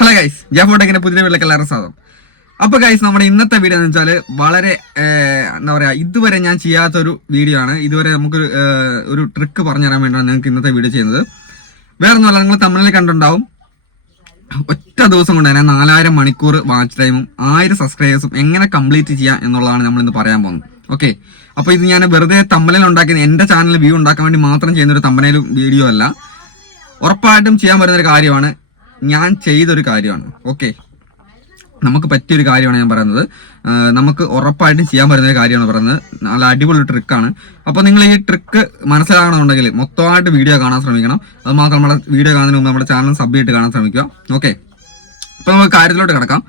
Hello guys, ജാഫോടെക്കിന്റെ പുതിയ വീട്ടിലേക്ക് എല്ലാവരും സ്വാഗതം. അപ്പോൾ ഗൈസ്, നമ്മുടെ ഇന്നത്തെ വീഡിയോ എന്ന് വെച്ചാൽ വളരെ എന്താ പറയുക, ഇതുവരെ ഞാൻ ചെയ്യാത്തൊരു വീഡിയോ ആണ്. ഇതുവരെ നമുക്കൊരു ഒരു ട്രിക്ക് പറഞ്ഞു തരാൻ വേണ്ടിയാണ് ഞങ്ങൾക്ക് ഇന്നത്തെ വീഡിയോ ചെയ്യുന്നത്. വേറെ ഒന്നുമല്ല, നിങ്ങൾ തമിഴിൽ കണ്ടുണ്ടാവും. ഒറ്റ ദിവസം കൊണ്ട് തന്നെ 4000 മണിക്കൂർ വാച്ച് ടൈമും 1000 സബ്സ്ക്രൈബേഴ്സും എങ്ങനെ കംപ്ലീറ്റ് ചെയ്യാം എന്നുള്ളതാണ് നമ്മൾ ഇന്ന് പറയാൻ പോകുന്നത്. ഓക്കെ, അപ്പോൾ ഇത് ഞാൻ വെറുതെ തമ്പനയിൽ ഉണ്ടാക്കിയത് എൻ്റെ ചാനലിൽ വ്യൂ ഉണ്ടാക്കാൻ വേണ്ടി മാത്രം ചെയ്യുന്നൊരു തമ്പനയിലും വീഡിയോ അല്ല. ഉറപ്പായിട്ടും ചെയ്യാൻ പറ്റുന്നൊരു കാര്യമാണ്, ഞാൻ ചെയ്തൊരു കാര്യമാണ്. ഓക്കെ, നമുക്ക് പറ്റിയൊരു കാര്യമാണ് ഞാൻ പറയുന്നത്. നമുക്ക് ഉറപ്പായിട്ടും ചെയ്യാൻ പറ്റുന്ന ഒരു കാര്യമാണ് പറയുന്നത്. നല്ല അടിപൊളി ട്രിക്കാണ്. അപ്പോൾ നിങ്ങൾ ഈ ട്രിക്ക് മനസ്സിലാകണമെന്നുണ്ടെങ്കിൽ മൊത്തമായിട്ട് വീഡിയോ കാണാൻ ശ്രമിക്കണം. അത് മാത്രം നമ്മുടെ വീഡിയോ കാണുന്നതിന് മുമ്പ് നമ്മുടെ ചാനൽ സബ് ചെയ്തിട്ട് കാണാൻ ശ്രമിക്കുക. ഓക്കെ, അപ്പോൾ നമുക്ക് കാര്യത്തിലോട്ട് കിടക്കാം.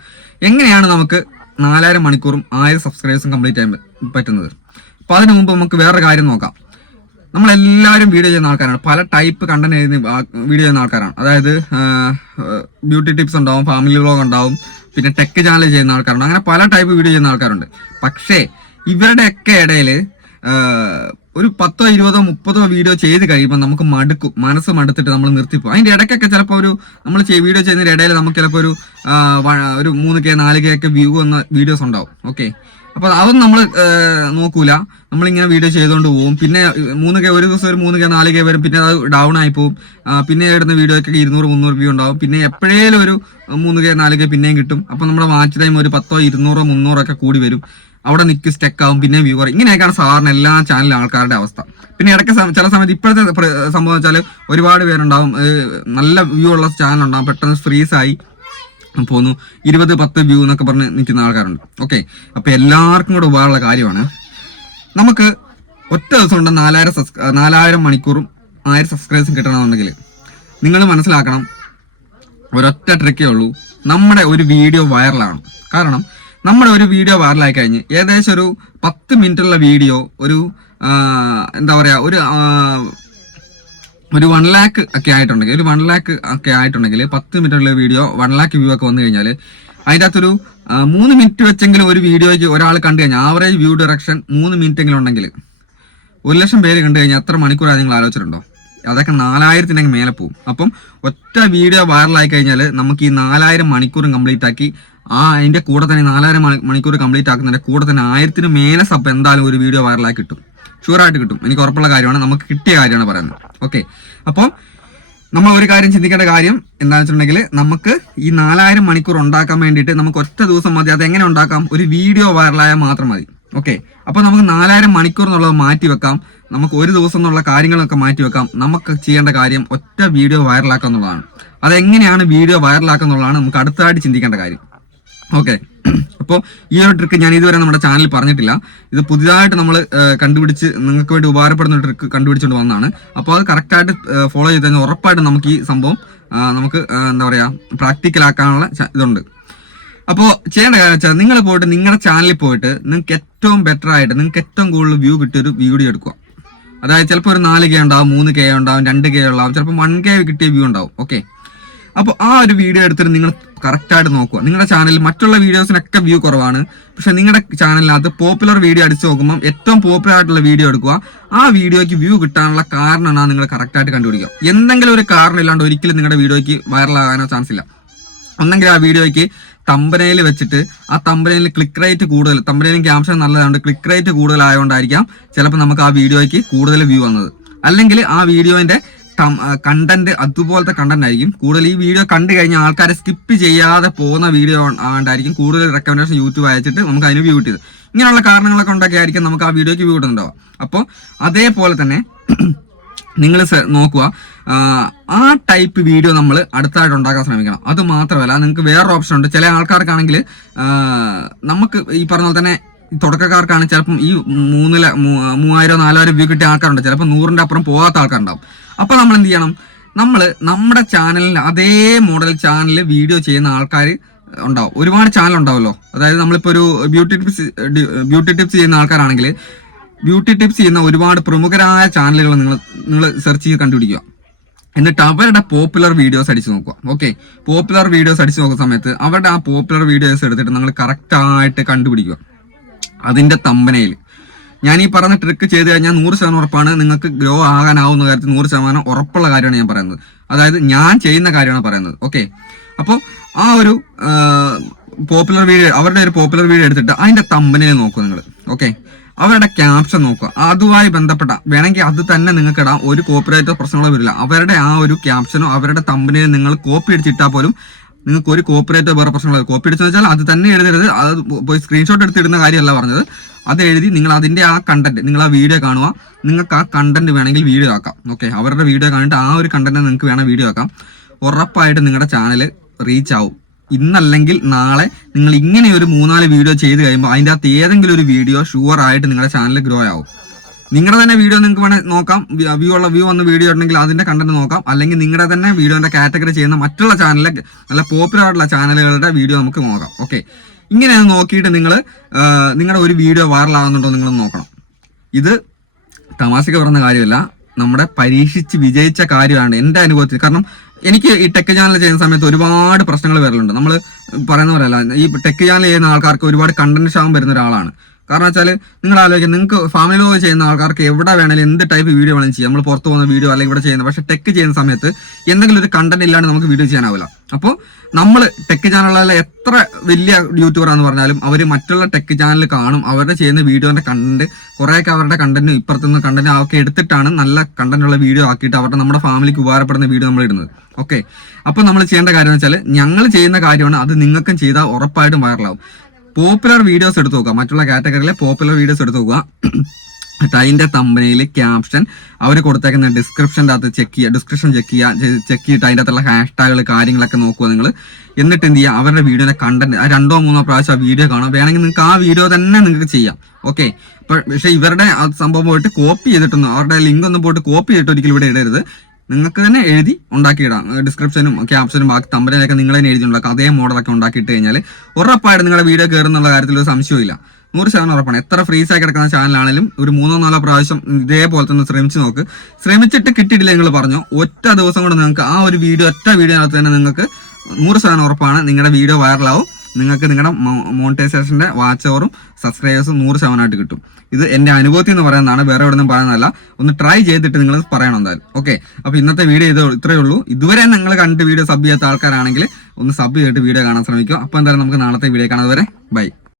എങ്ങനെയാണ് നമുക്ക് 4000 മണിക്കൂറും 1000 സബ്സ്ക്രൈബേഴ്സും കംപ്ലീറ്റ് ചെയ്യാൻ പറ്റുന്നത്? അപ്പോൾ അതിന് മുമ്പ് നമുക്ക് വേറൊരു കാര്യം നോക്കാം. നമ്മളെല്ലാവരും വീഡിയോ ചെയ്യുന്ന ആൾക്കാരാണ്, പല ടൈപ്പ് കണ്ടന്റ് വീഡിയോ ചെയ്യുന്ന ആൾക്കാരാണ്. അതായത് ബ്യൂട്ടി ടിപ്സ് ഉണ്ടാവും, ഫാമിലി വ്ലോഗ് ഉണ്ടാവും, പിന്നെ ടെക് ചാനൽ ചെയ്യുന്ന ആൾക്കാരുണ്ട്. അങ്ങനെ പല ടൈപ്പ് വീഡിയോ ചെയ്യുന്ന ആൾക്കാരുണ്ട്. പക്ഷേ ഇവരുടെയൊക്കെ ഇടയിൽ ഒരു 10, 20, 30 വീഡിയോ ചെയ്ത് കഴിയുമ്പോൾ നമുക്ക് മടുക്കും, മനസ്സ് മടുത്തിട്ട് നമ്മൾ നിർത്തിപ്പോകും. അതിൻ്റെ ഇടയ്ക്കൊക്കെ ചിലപ്പോൾ നമ്മൾ വീഡിയോ ചെയ്യുന്നതിൻ്റെ ഇടയിൽ നമുക്ക് ചിലപ്പോൾ ഒരു 3K 4K ഒക്കെ വ്യൂ വന്ന വീഡിയോസ് ഉണ്ടാവും. ഓക്കെ, അപ്പോൾ അതൊന്നും നമ്മൾ നോക്കൂല, നമ്മളിങ്ങനെ വീഡിയോ ചെയ്തുകൊണ്ട് പോകും. പിന്നെ 3K ഒരു ദിവസം ഒരു 3K 4K വരും, പിന്നെ അത് ഡൗൺ ആയി പോകും. പിന്നെ ഇടുന്ന വീഡിയോയ്ക്ക് 200, 300 വ്യൂ ഉണ്ടാവും. പിന്നെ എപ്പോഴേലും ഒരു 3K 4K പിന്നെയും കിട്ടും. അപ്പോൾ നമ്മുടെ വാച്ച് ടൈം ഒരു 10, 200, 300 ഒക്കെ കൂടി വരും. അവിടെ നിൽക്കി സ്റ്റക്ക് ആവും, പിന്നെ വ്യൂ കുറയും. ഇങ്ങനെയൊക്കെയാണ് സാധാരണ എല്ലാ ചാനൽ ആൾക്കാരുടെ അവസ്ഥ. പിന്നെ ഇടയ്ക്ക് ചില സമയത്ത് ഇപ്പോഴത്തെ സംഭവം വെച്ചാൽ ഒരുപാട് പേരുണ്ടാവും, നല്ല വ്യൂ ഉള്ള ചാനലുണ്ടാവും, പെട്ടെന്ന് ഫ്രീസായി പോന്നു 20, 10 വ്യൂ എന്നൊക്കെ പറഞ്ഞ് നിൽക്കുന്ന ആൾക്കാരുണ്ട്. ഓക്കെ, അപ്പോൾ എല്ലാവർക്കും കൂടെ ഉപകാരമുള്ള കാര്യമാണ്. നമുക്ക് ഒറ്റ ദിവസം കൊണ്ട് 4000 മണിക്കൂറും 1000 സബ്സ്ക്രൈബേഴ്സും കിട്ടണമെന്നുണ്ടെങ്കിൽ നിങ്ങൾ മനസ്സിലാക്കണം, ഒരൊറ്റ ട്രിക്കേ ഉള്ളൂ. നമ്മുടെ ഒരു വീഡിയോ വൈറലാണ്. കാരണം നമ്മുടെ ഒരു വീഡിയോ വൈറലായി കഴിഞ്ഞ് ഏകദേശം ഒരു 10 മിനിറ്റുള്ള വീഡിയോ ഒരു എന്താ പറയുക, ഒരു 1 lakh ഒക്കെ ആയിട്ടുണ്ടെങ്കിൽ, 10 മിനിറ്റുള്ള വീഡിയോ 1 lakh വ്യൂ ഒക്കെ വന്നു കഴിഞ്ഞാൽ അതിൻ്റെ അകത്തൊരു 3 മിനിറ്റ് വെച്ചെങ്കിലും ഒരു വീഡിയോയ്ക്ക് ഒരാൾ കണ്ടു കഴിഞ്ഞാൽ ആവറേജ് വ്യൂ ഡയറക്ഷൻ 3 മിനിറ്റെങ്കിലും ഉണ്ടെങ്കിൽ 1,00,000 പേര് കണ്ടു കഴിഞ്ഞാൽ എത്ര മണിക്കൂറാണ് നിങ്ങൾ ആലോചിച്ചിട്ടുണ്ടോ? അതൊക്കെ 4000-ന്റെ മേലെ പോകും. അപ്പം ഒറ്റ വീഡിയോ വൈറലായി കഴിഞ്ഞാൽ നമുക്ക് ഈ 4000 മണിക്കൂറും കംപ്ലീറ്റ് ആക്കി, അതിൻ്റെ കൂടെ തന്നെ 4000 മണിക്കൂർ കംപ്ലീറ്റ് ആക്കുന്നതിൻ്റെ കൂടെ തന്നെ 1000-ന് മേലെ സബ് എന്തായാലും ഒരു വീഡിയോ വൈറലായി കിട്ടും, ഷുവറായിട്ട് കിട്ടും. എനിക്ക് ഉറപ്പുള്ള കാര്യമാണ്, നമുക്ക് കിട്ടിയ കാര്യമാണ് പറയുന്നത്. ഓക്കെ, അപ്പോൾ നമ്മൾ ഒരു കാര്യം ചിന്തിക്കേണ്ട കാര്യം എന്താണെന്ന് വെച്ചിട്ടുണ്ടെങ്കിൽ, നമുക്ക് ഈ 4000 മണിക്കൂർ ഉണ്ടാക്കാൻ വേണ്ടിയിട്ട് നമുക്ക് ഒറ്റ ദിവസം മതി. അതെങ്ങനെ ഉണ്ടാക്കാം? ഒരു വീഡിയോ വൈറലായാൽ മാത്രം മതി. ഓക്കെ, അപ്പോൾ നമുക്ക് 4000 മണിക്കൂർ എന്നുള്ളത് മാറ്റി വെക്കാം, നമുക്ക് ഒരു ദിവസം എന്നുള്ള കാര്യങ്ങളൊക്കെ മാറ്റി വെക്കാം. നമുക്ക് ചെയ്യേണ്ട കാര്യം ഒറ്റ വീഡിയോ വൈറലാക്കുക എന്നുള്ളതാണ്. അതെങ്ങനെയാണ് വീഡിയോ വൈറലാക്കുക എന്നുള്ളതാണ് നമുക്ക് അടുത്തതായിട്ട് ചിന്തിക്കേണ്ട കാര്യം. ഓക്കെ, അപ്പോൾ ഈ ഒരു ട്രിക്ക് ഞാൻ ഇതുവരെ നമ്മുടെ ചാനലിൽ പറഞ്ഞിട്ടില്ല. ഇത് പുതിയതായിട്ട് നമ്മൾ കണ്ടുപിടിച്ച് നിങ്ങൾക്ക് വേണ്ടി ഉപകാരപ്പെടുന്ന ട്രിക്ക് കണ്ടുപിടിച്ചുകൊണ്ട് വന്നതാണ്. അപ്പോൾ അത് കറക്റ്റായിട്ട് ഫോളോ ചെയ്ത് കഴിഞ്ഞാൽ ഉറപ്പായിട്ടും നമുക്ക് ഈ സംഭവം നമുക്ക് എന്താ പറയുക, പ്രാക്ടിക്കലാക്കാനുള്ള ഇതുണ്ട്. അപ്പോൾ ചെയ്യേണ്ട കാര്യം വെച്ചാൽ, നിങ്ങൾ പോയിട്ട് നിങ്ങളുടെ ചാനലിൽ പോയിട്ട് നിങ്ങൾക്ക് ഏറ്റവും ബെറ്റർ ആയിട്ട്, നിങ്ങൾക്ക് ഏറ്റവും കൂടുതൽ വ്യൂ കിട്ടിയൊരു വീഡിയോ എടുക്കുക. അതായത് ചിലപ്പോൾ ഒരു 4K ഉണ്ടാവും, 3K ഉണ്ടാവും, 2K ഉണ്ടാവും, ചിലപ്പോൾ 1K കിട്ടിയ വ്യൂ ഉണ്ടാവും. ഓക്കെ, അപ്പോൾ ആ ഒരു വീഡിയോ എടുത്തിട്ട് നിങ്ങൾ കറക്റ്റായിട്ട് നോക്കുക. നിങ്ങളുടെ ചാനലിൽ മറ്റുള്ള വീഡിയോസിനൊക്കെ വ്യൂ കുറവാണ്, പക്ഷെ നിങ്ങളുടെ ചാനലിനകത്ത് പോപ്പുലർ വീഡിയോ അടിച്ച് നോക്കുമ്പോൾ ഏറ്റവും പോപ്പുലർ ആയിട്ടുള്ള വീഡിയോ എടുക്കുക. ആ വീഡിയോയ്ക്ക് വ്യൂ കിട്ടാനുള്ള കാരണം എന്നാണ് നിങ്ങൾ കറക്റ്റായിട്ട് കണ്ടുപിടിക്കുക. എന്തെങ്കിലും ഒരു കാരണം ഇല്ലാണ്ട് ഒരിക്കലും നിങ്ങളുടെ വീഡിയോയ്ക്ക് വൈറലാകാനോ ചാൻസ് ഇല്ല. ഒന്നെങ്കിൽ ആ വീഡിയോയ്ക്ക് തമ്പനയിൽ വെച്ചിട്ട് ആ തമ്പനയിൽ ക്ലിക്ക് റേറ്റ് കൂടുതൽ, തമ്പനയിലും ക്യാപ്ഷൻ നല്ലതായതുകൊണ്ട് ക്ലിക്ക് റേറ്റ് കൂടുതലായതുകൊണ്ടായിരിക്കാം ചിലപ്പോൾ നമുക്ക് ആ വീഡിയോയ്ക്ക് കൂടുതൽ വ്യൂ വന്നത്. അല്ലെങ്കിൽ ആ വീഡിയോന്റെ കണ്ടന്റ് അതുപോലത്തെ കണ്ടന്റ് ആയിരിക്കും കൂടുതൽ. ഈ വീഡിയോ കണ്ടു കഴിഞ്ഞാൽ ആൾക്കാരെ സ്കിപ്പ് ചെയ്യാതെ പോകുന്ന വീഡിയോ ആണ്ടായിരിക്കും കൂടുതൽ റെക്കമെൻഡേഷൻ യൂട്യൂബ് അയച്ചിട്ട് നമുക്ക് അതിന് വ്യൂ കിട്ടിയത്. ഇങ്ങനെയുള്ള കാരണങ്ങളൊക്കെ ഉണ്ടാക്കി ആയിരിക്കും നമുക്ക് ആ വീഡിയോയ്ക്ക് വ്യൂ കിട്ടുന്നുണ്ടാവുക. അപ്പോൾ അതേപോലെ തന്നെ നിങ്ങൾ നോക്കുക, ആ ടൈപ്പ് വീഡിയോ നമ്മൾ അടുത്തായിട്ട് ഉണ്ടാക്കാൻ ശ്രമിക്കണം. അത് മാത്രമല്ല, നിങ്ങൾക്ക് വേറൊരു ഓപ്ഷൻ ഉണ്ട്. ചില ആൾക്കാർക്കാണെങ്കിൽ നമുക്ക് ഈ പറഞ്ഞ പോലെ തന്നെ തുടക്കക്കാർക്കാണ് ചിലപ്പം ഈ 3000, 4000 വ്യൂ കിട്ടിയ ആൾക്കാരുണ്ട്, ചിലപ്പോൾ 100-ന്റെ അപ്പുറം പോകാത്ത ആൾക്കാരുണ്ടാവും. അപ്പോൾ നമ്മൾ എന്ത് ചെയ്യണം? നമ്മൾ നമ്മുടെ ചാനലിൽ അതേ മോഡൽ ചാനലിൽ വീഡിയോ ചെയ്യുന്ന ആൾക്കാർ ഉണ്ടാവും. ഒരുപാട് ചാനൽ ഉണ്ടാവുമല്ലോ. അതായത് നമ്മളിപ്പോൾ ഒരു ബ്യൂട്ടി ടിപ്സ് ചെയ്യുന്ന ആൾക്കാരാണെങ്കിൽ ബ്യൂട്ടി ടിപ്സ് ചെയ്യുന്ന ഒരുപാട് പ്രമുഖരായ ചാനലുകൾ നിങ്ങൾ സെർച്ച് ചെയ്ത് കണ്ടുപിടിക്കുക. എന്നിട്ട് അവരുടെ പോപ്പുലർ വീഡിയോസ് അടിച്ച് നോക്കുക. ഓക്കെ, പോപ്പുലർ വീഡിയോസ് അടിച്ച് നോക്കുന്ന സമയത്ത് അവരുടെ ആ പോപ്പുലർ വീഡിയോസ് എടുത്തിട്ട് നിങ്ങൾ കറക്റ്റായിട്ട് കണ്ടുപിടിക്കുക. അതിൻ്റെ തമ്പനയിൽ ഞാൻ ഈ പറഞ്ഞ ട്രിക്ക് ചെയ്ത് കഴിഞ്ഞാൽ 100% ഉറപ്പാണ്, നിങ്ങൾക്ക് ഗ്രോ ആകാനാവുന്ന കാര്യത്തിൽ 100% ഉറപ്പുള്ള കാര്യമാണ് ഞാൻ പറയുന്നത്. അതായത് ഞാൻ ചെയ്യുന്ന കാര്യമാണ് പറയുന്നത്. ഓക്കെ, അപ്പോൾ ആ ഒരു പോപ്പുലർ വീഡിയോ, അവരുടെ ഒരു പോപ്പുലർ വീഡിയോ എടുത്തിട്ട് അതിന്റെ തമ്പനയിൽ നോക്കുക നിങ്ങൾ. ഓക്കെ, അവരുടെ ക്യാപ്ഷൻ നോക്കുക, അതുമായി ബന്ധപ്പെട്ട വേണമെങ്കിൽ അത് തന്നെ നിങ്ങൾക്ക് ഇടാം, ഒരു കോപ്പിറൈറ്റോ പ്രശ്നങ്ങളോ വരില്ല. അവരുടെ ആ ഒരു ക്യാപ്ഷനോ അവരുടെ തമ്പനയിൽ നിങ്ങൾ കോപ്പി അടിച്ചിട്ടാൽ പോലും നിങ്ങൾക്ക് ഒരു കോപ്പിറൈറ്റോ വേറെ പ്രശ്നങ്ങളോ. കോപ്പി അടിച്ചെന്ന് വെച്ചാൽ അത് തന്നെ എഴുതരുത്, അത് പോയി സ്ക്രീൻഷോട്ട് എടുത്തിടുന്ന കാര്യമല്ല പറഞ്ഞത്. അത് എഴുതി നിങ്ങൾ അതിന്റെ ആ കണ്ടന്റ്, നിങ്ങൾ ആ വീഡിയോ കാണുക, നിങ്ങൾക്ക് ആ കണ്ടന്റ് വേണമെങ്കിൽ വീഡിയോ ആക്കാം. ഓക്കെ, അവരുടെ വീഡിയോ കണ്ടിട്ട് ആ ഒരു കണ്ടന്റ് നിങ്ങൾക്ക് വേണം വീഡിയോ ആക്കാം. ഉറപ്പായിട്ട് നിങ്ങളുടെ ചാനൽ റീച്ച് ആവും. ഇന്നല്ലെങ്കിൽ നാളെ നിങ്ങൾ ഇങ്ങനെ ഒരു 3-4 വീഡിയോ ചെയ്ത് കഴിയുമ്പോൾ അതിൻ്റെ അകത്ത് ഏതെങ്കിലും ഒരു വീഡിയോ ഷുവർ ആയിട്ട് നിങ്ങളുടെ ചാനൽ ഗ്രോ ആവും. നിങ്ങളുടെ തന്നെ വീഡിയോ നിങ്ങൾക്ക് വേണമെങ്കിൽ നോക്കാം, വ്യൂ വന്ന വീഡിയോ ഉണ്ടെങ്കിൽ അതിന്റെ കണ്ടന്റ് നോക്കാം. അല്ലെങ്കിൽ നിങ്ങളുടെ തന്നെ വീഡിയോന്റെ കാറ്റഗറി ചെയ്യുന്ന മറ്റുള്ള ചാനലിലെ നല്ല പോപ്പുലർ ആയിട്ടുള്ള ചാനലുകളുടെ വീഡിയോ നമുക്ക് നോക്കാം. ഓക്കെ, ഇങ്ങനെ നോക്കിയിട്ട് നിങ്ങൾ നിങ്ങളുടെ ഒരു വീഡിയോ വൈറലാകുന്നുണ്ടോ നിങ്ങൾ നോക്കണം. ഇത് തമാശക്ക് പറയുന്ന കാര്യമല്ല, നമ്മുടെ പരീക്ഷിച്ച് വിജയിച്ച കാര്യമാണ് എൻ്റെ അനുഭവത്തിൽ. കാരണം എനിക്ക് ഈ ടെക് ചാനൽ ചെയ്യുന്ന സമയത്ത് ഒരുപാട് പ്രശ്നങ്ങൾ വരലുണ്ട്. നമ്മൾ പറയുന്ന പോലെയല്ല, ഈ ടെക് ചാനൽ ചെയ്യുന്ന ആൾക്കാർക്ക് ഒരുപാട് കണ്ടന്റ് ക്ഷാമം വരുന്ന ഒരാളാണ്. കാരണം വെച്ചാൽ നിങ്ങൾ ആലോചിക്കുക, നിങ്ങൾക്ക് ഫാമിലി വ്ലോഗ് ചെയ്യുന്ന ആൾക്കാർക്ക് എവിടെ വേണമെങ്കിലും എന്ത് ടൈപ്പ് വീഡിയോ വേണമെങ്കിലും ചെയ്യാം. നമ്മൾ പുറത്ത് പോകുന്ന വീഡിയോ അല്ലെങ്കിൽ ഇവിടെ ചെയ്യുന്നത്. പക്ഷേ ടെക് ചെയ്യുന്ന സമയത്ത് എന്തെങ്കിലും ഒരു കണ്ടന്റ് ഇല്ലാണ്ട് നമുക്ക് വീഡിയോ ചെയ്യാനാവില്ല. അപ്പോൾ നമ്മൾ ടെക് ചാനലുകളിലെ എത്ര വലിയ യൂട്യൂബറാന്ന് പറഞ്ഞാലും അവർ മറ്റുള്ള ടെക് ചാനൽ കാണും, അവരുടെ ചെയ്യുന്ന വീഡിയോന്റെ കണ്ടന്റ് കുറേയൊക്കെ അവരുടെ കണ്ടന്റും ഇപ്പുറത്തുനിന്ന് കണ്ടന്റ് ഒക്കെ എടുത്തിട്ടാണ് നല്ല കണ്ടന്റുള്ള വീഡിയോ ആക്കിയിട്ട് അവരുടെ നമ്മുടെ ഫാമിലിക്ക് ഉപകാരപ്പെടുന്ന വീഡിയോ നമ്മൾ ഇടുന്നത്. ഓക്കെ, അപ്പോൾ നമ്മൾ ചെയ്യേണ്ട കാര്യം എന്ന് വെച്ചാൽ ഞങ്ങൾ ചെയ്യുന്ന കാര്യമാണ്, അത് നിങ്ങൾക്കും ചെയ്താൽ ഉറപ്പായിട്ടും വൈറലാവും. പോപ്പുലർ വീഡിയോസ് എടുത്ത് നോക്കുക, മറ്റുള്ള കാറ്റഗറിയിലെ പോപ്പുലർ വീഡിയോസ് എടുത്ത് നോക്കുക. അതിന്റെ തമ്പനയിൽ ക്യാപ്ഷൻ അവർ കൊടുത്തേക്കുന്ന ഡിസ്ക്രിപ്ഷൻ്റെ അകത്ത് ഡിസ്ക്രിപ്ഷൻ ചെക്ക് ചെയ്തിട്ട് അതിൻ്റെ അകത്തുള്ള ഹാഷ്ടാഗുകൾ കാര്യങ്ങളൊക്കെ നോക്കുക നിങ്ങൾ. എന്നിട്ട് എന്ത് ചെയ്യുക, അവരുടെ വീഡിയോയുടെ കണ്ടന്റ് 2-3 പ്രാവശ്യം ആ വീഡിയോ കാണാം. വേണമെങ്കിൽ നിങ്ങൾക്ക് ആ വീഡിയോ തന്നെ നിങ്ങൾക്ക് ചെയ്യാം. ഓക്കെ, പക്ഷേ ഇവരുടെ ആ സംഭവം പോയിട്ട് കോപ്പി ചെയ്തിട്ടൊന്നും, അവരുടെ ലിങ്ക് ഒന്നും പോയിട്ട് കോപ്പി ചെയ്തിട്ട് ഒരിക്കലും ഇവിടെ ഇടരുത്. നിങ്ങൾക്ക് തന്നെ എഴുതി ഉണ്ടാക്കിയിടാം. ഡിസ്ക്രിപ്ഷനും ക്യാപ്ഷനും ബാക്കി തമ്പനയിലൊക്കെ നിങ്ങൾ തന്നെ എഴുതി ഉണ്ടാക്കുക. അതേ മോഡലൊക്കെ ഉണ്ടാക്കിയിട്ട് കഴിഞ്ഞാൽ ഉറപ്പായിട്ട് നിങ്ങളുടെ വീഡിയോ കയറുന്നുള്ള കാര്യത്തിൽ ഒരു സംശയമില്ല, 100% ഉറപ്പാണ്. എത്ര ഫ്രീസ് ആയി കിടക്കുന്ന ചാനലാണെങ്കിലും ഒരു 3-4 പ്രാവശ്യം ഇതേപോലെ തന്നെ ശ്രമിച്ച് നോക്ക്. ശ്രമിച്ചിട്ട് കിട്ടിയിട്ടില്ല നിങ്ങൾ പറഞ്ഞോ, ഒറ്റ ദിവസം കൊണ്ട് നിങ്ങൾക്ക് ആ ഒരു ഒറ്റ വീഡിയോനകത്ത് തന്നെ നിങ്ങൾക്ക് 100% ഉറപ്പാണ് നിങ്ങളുടെ വീഡിയോ വൈറലാവും. നിങ്ങൾക്ക് നിങ്ങളുടെ മോണിറ്റൈസേഷന്റെ വാച്ച് അവറും സബ്സ്ക്രൈബേഴ്സും 100% ആയിട്ട് കിട്ടും. ഇത് എന്റെ അനുഭവത്തിൽ നിന്ന് പറയുന്നതാണ്, വേറെ എവിടെ നിന്നും പറയുന്നതല്ല. ഒന്ന് ട്രൈ ചെയ്തിട്ട് നിങ്ങൾ പറയണം എന്തായാലും. ഓക്കെ, അപ്പോൾ ഇന്നത്തെ വീഡിയോ ഇത്രയേ ഉള്ളൂ. ഇതുവരെ നിങ്ങൾ കണ്ടിട്ട് വീഡിയോ സബ് ചെയ്യാത്ത ആൾക്കാരാണെങ്കിൽ ഒന്ന് സബ് ചെയ്തിട്ട് വീഡിയോ കാണാൻ ശ്രമിക്കുക. അപ്പോൾ എന്തായാലും നമുക്ക് നാളത്തെ വീഡിയോ കാണാതെ വരെ ബൈ.